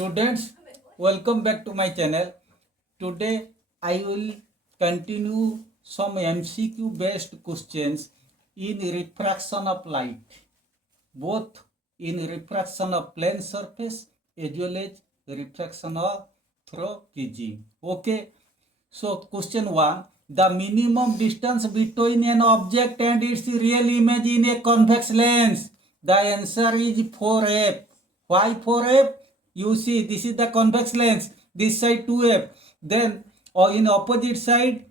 Students, welcome back to my channel. Today I will continue some MCQ based questions in refraction of light, both in refraction of plane surface as well as refraction of through prism. Okay, so question 1, the minimum distance between an object and its real image in a convex lens. The answer is 4f. Why 4f? You see, this is the convex lens, this side 2f. Then in opposite side,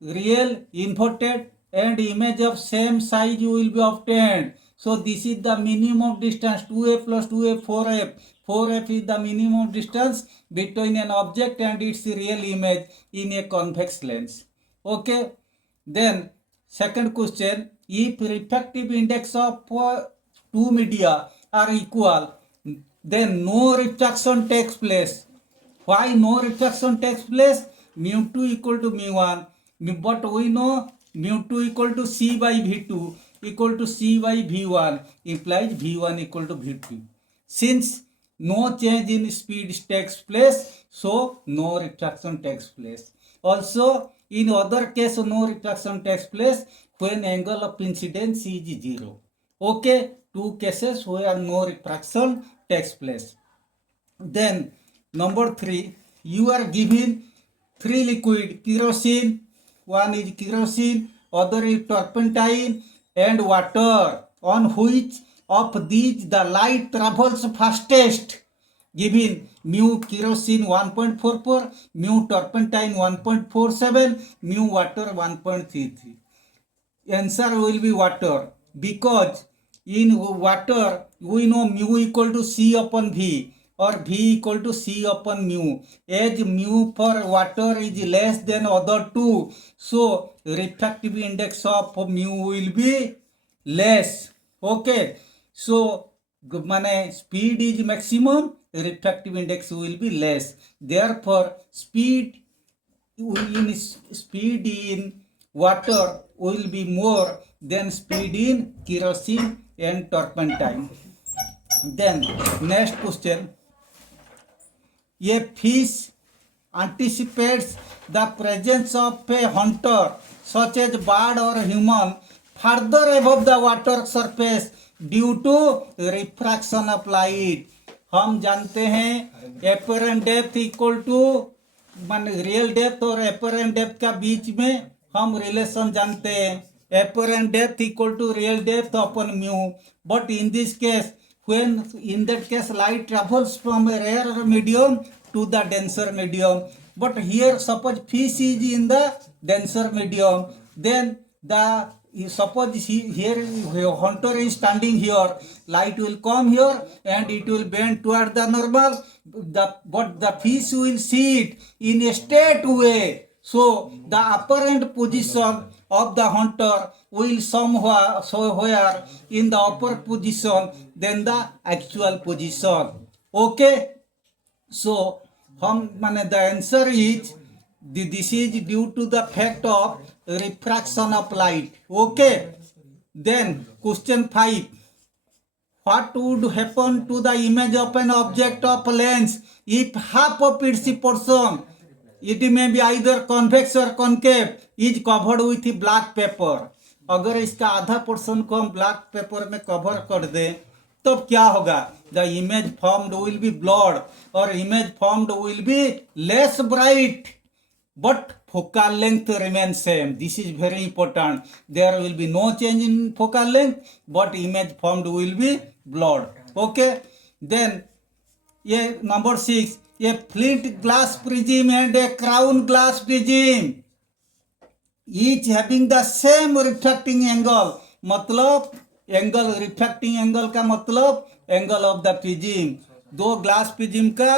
real, inverted and image of same size will be obtained. So this is the minimum distance, 2f plus 2f, 4f. 4f is the minimum distance between an object and its real image in a convex lens. Okay. Then second question, if refractive index of two media are equal, then no refraction takes place. Why no refraction takes place? Mu2 equal to mu1, but we know mu2 equal to c by v2 equal to c by v1 implies v1 equal to v2. Since no change in speed takes place, so no refraction takes place. Also, in other case, no refraction takes place when angle of incidence is 0. Okay, two cases where no refraction takes place. Then number 3, you are given 3 liquid, kerosene, one is kerosene, other is turpentine and water, on which of these the light travels fastest. Given mu kerosene 1.44, mu turpentine 1.47, mu water 1.33. Answer will be water, because in water we know mu equal to c upon v or v equal to c upon mu. As mu for water is less than other two, so refractive index of mu will be less. Okay, so speed is maximum, refractive index will be less. Therefore, speed in water will be more than speed in kerosene and turpentine. Then next question, a fish anticipates the presence of a hunter such as bird or human further above the water surface due to refraction of light. हम जानते हैं apparent depth equal to real depth और apparent depth का बीच में हम रिलेशन जानते हैं apparent depth equal to real depth upon mu. But in this case, when in that case light travels from a rarer medium to the denser medium, but here suppose fish is in the denser medium, then suppose here hunter is standing here, light will come here and it will bend toward the normal, but the fish will see it in a straight way. So the apparent position of the hunter will somewhere in the upper position than the actual position. Okay, so the answer is this is due to the fact of refraction of light. Okay, then question 5, what would happen to the image of an object of lens if half of its portion, it may be either convex or concave, is covered with black paper? अगर इसका आधा पोर्शन को हम black pepper में कवर कर दें तो क्या होगा? The image formed will be blurred और image formed will be less bright, but focal length remains same. This is very important. There will be no change in focal length, but image formed will be blurred. Okay, then number 6, a flint glass prism and a crown glass prism each having the same refracting angle. मतलब angle refracting angle का मतलब angle of the prism. दो glass prism का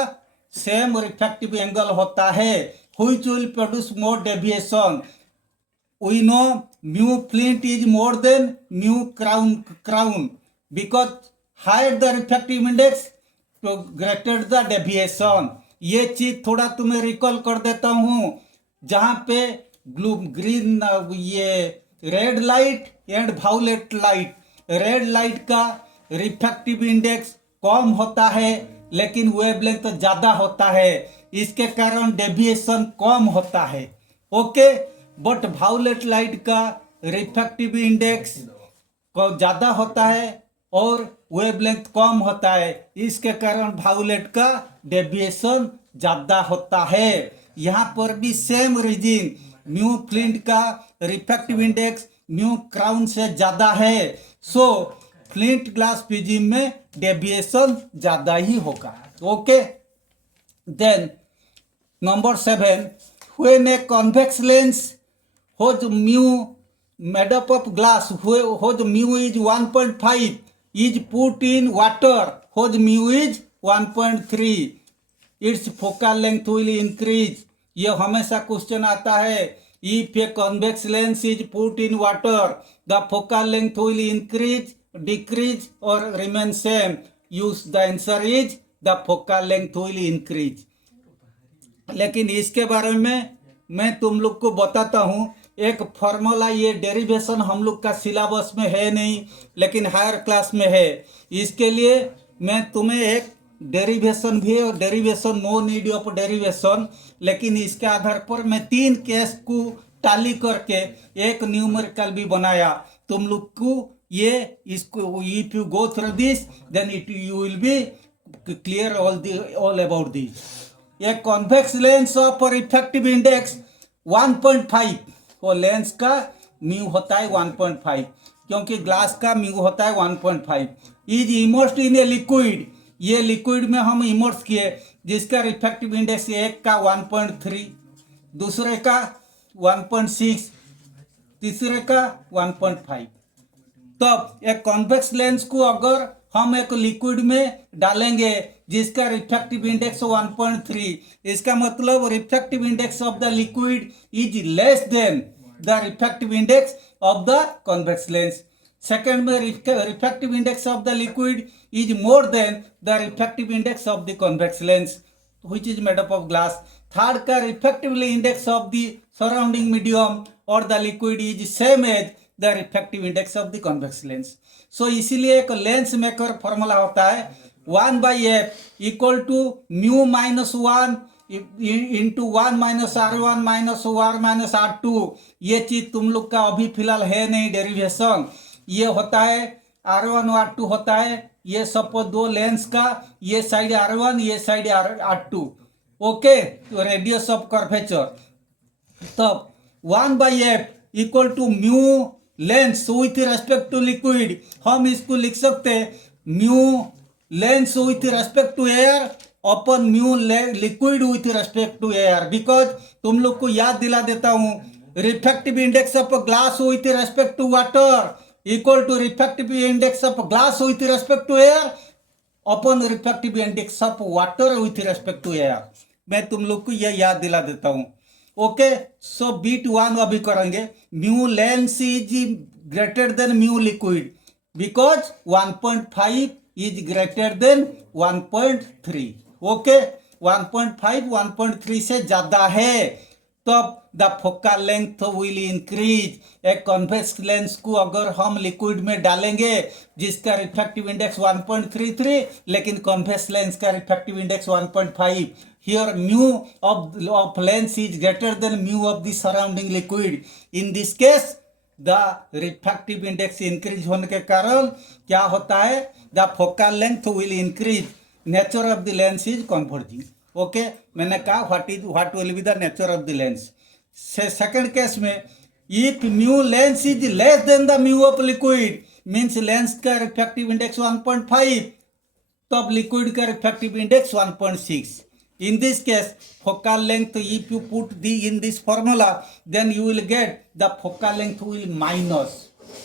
same refractive angle होता है, which will produce more deviation. We know mu flint is more than mu crown because higher the refractive index तो greater the deviation. ये चीज थोड़ा तुम्हें रिकॉल कर देता हूँ, जहाँ पे ग्रीन ये red light and violet light, red light का रिफ्रैक्टिव इंडेक्स कम होता है लेकिन वेवलेंथ ज़्यादा होता है, इसके कारण डेविएशन कम होता है। ओके, बट वायलेट लाइट का रिफ्रैक्टिव इंडेक्स ज़्यादा होता है और वेवलेंथ कम होता है, इसके कारण वायलेट का डेविएशन ज़्यादा होता है। यहाँ पर भी सेम रीजन, म्यू फ्लिंट का रिफ्रैक्टिव इंडेक्स म्यू क्राउन से ज़्यादा है, सो फ्लिंट ग्लास प्रिज्म में डेविएशन ज़्यादा ही होगा। Okay, then number 7, when a convex lens whose mu made up of glass whose mu is 1.5 is put in water whose mu is 1.3, its focal length will increase। ये हमेशा क्वेश्चन आता है, if a convex lens is put in water the focal length will increase, decrease or remain same। use the answer is the focal length will increase। लेकिन इसके बारे में मैं तुम लोग को बताता हूँ एक फॉर्मूला। ये डेरिवेशन हम लोग का सिलेबस में है नहीं, लेकिन हायर क्लास में है। इसके लिए मैं तुम्हें एक डेरिवेशन भी और derivation no need of derivation, लेकिन इसके आधार पर मैं 3 केस को टाली करके एक न्यूमेरिकल भी बनाया। तुम लोग को ये इसको if you go through this then it you will be clear all about this. A convex lens of refractive index 1.5, वो लेंस का म्यू होता है 1.5, क्योंकि ग्लास का म्यू होता है 1.5। Is immersed in a liquid, ये लिक्विड में हम इमर्स किए, जिसका रिफ्रैक्टिव इंडेक्स एक का 1.3, दूसरे का 1.6, तीसरे का 1.5। तब एक कॉन्वेक्स लेंस को अगर हम एक लिक्विड में डालेंगे जिसका रिफ्रैक्टिव इंडेक्स 1.3, इसका मतलब refractive index of the liquid is less than the refractive index of the convex lens. Second में refractive index of the liquid is more than the refractive index of the convex lens which is made up of glass. Third का refractive index of the surrounding medium और the liquid is same as the refractive index of the convex lens. So इसीलिए एक lens maker formula होता है 1/f equal to mu minus 1 into 1 minus R1 minus R minus R2। ये चीज तुम लोग का अभी फिलहाल है नहीं डेरिवेशन। ये होता है R1 R2 होता है, ये सपोज दो लेंस का, ये साइड R1 ये साइड R2। ओके, तो रेडियस ऑफ कर्वेचर। तब 1/f equal to mu lens with respect to liquid, हम इसको लिख सकते हैं mu lens with respect to air upon mu liquid with respect to air. Because तुम लोग को याद दिला देता हूं, refractive index of glass with respect to water equal to refractive index of glass with respect to air upon refractive index of water with respect to air. मैं तुम लोग को यह याद दिला देता हूं। ओके, सो बीट 1 अभी करेंगे। Mu lens is greater than mu liquid because 1.5 is greater than 1.3। ओके, 1.5 1.3 से ज्यादा है तब the focal length will increase. एक कॉन्वेक्स लेंस को अगर हम लिक्विड में डालेंगे जिसका रिफ्रैक्टिव इंडेक्स 1.33, लेकिन कॉन्वेक्स लेंस का refractive index 1.5, here mu of lens is greater than mu of the surrounding liquid। in this case the refractive index increase होने के कारण क्या होता है, the focal length will increase, nature of the lens is converging। Okay, मैंने कहा what will be the nature of the lens। Second case में if mu lens is less than the mu of liquid means lens का refractive index 1.5, तब लिक्विड का refractive index 1.6। In this case, focal length, if you put in this formula, then you will get the focal length will minus.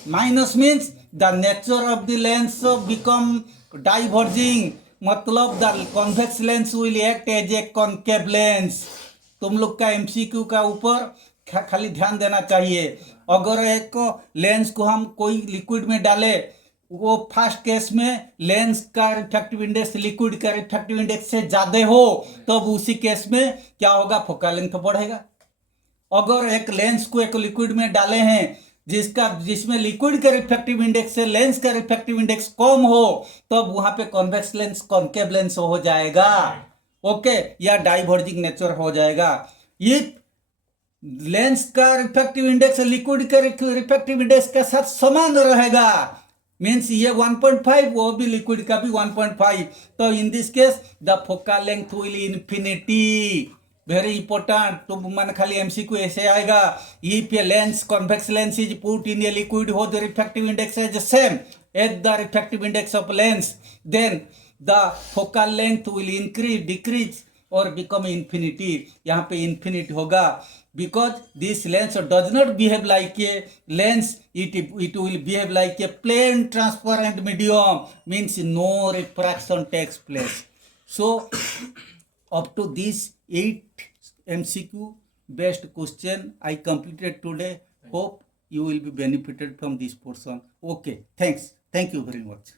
Minus means the nature of the lens become diverging, मतलब the convex lens will act as a concave lens। तुम लोग का MCQ का ऊपर खाली ध्यान देना चाहिए। अगर एक लेंस को हम कोई लिक्विड में डाले, वो फर्स्ट केस में लेंस का रिफ्रैक्टिव इंडेक्स लिक्विड का रिफ्रैक्टिव इंडेक्स से ज्यादा हो, तब उसी केस में क्या होगा, फोकल लेंथ बढ़ेगा। अगर एक लेंस को एक लिक्विड में डाले हैं जिसमें लिक्विड का रिफ्रैक्टिव इंडेक्स से लेंस का रिफ्रैक्टिव इंडेक्स कम हो तब तो वहां पे कॉन्वेक्स लेंस कॉन्केव लेंस हो जाएगा, ओके, या डाइवर्जिंग नेचर हो जाएगा। ये लेंस का रिफ्रैक्टिव इंडेक्स लिक्विड के रिफ्रैक्टिव इंडेक्स के साथ समान रहेगा, मीन्स ये 1.5 वो भी लिक्विड का भी 1.5, तो in this case the focal length will infinity. Very important, तो मन खाली एमसीक्यू ऐसे आएगा, if a lens convex lens is put in a liquid हो the refractive index is same as the refractive index of lens, then the focal length will increase decrease और become infinity. यहाँ पे इन्फिनिटी होगा because this lens does not behave like a lens, it will behave like a plain transparent medium, means no refraction takes place. So up to this 8 MCQ based question I completed today. Hope you will be benefited from this portion. Okay, thank you very much.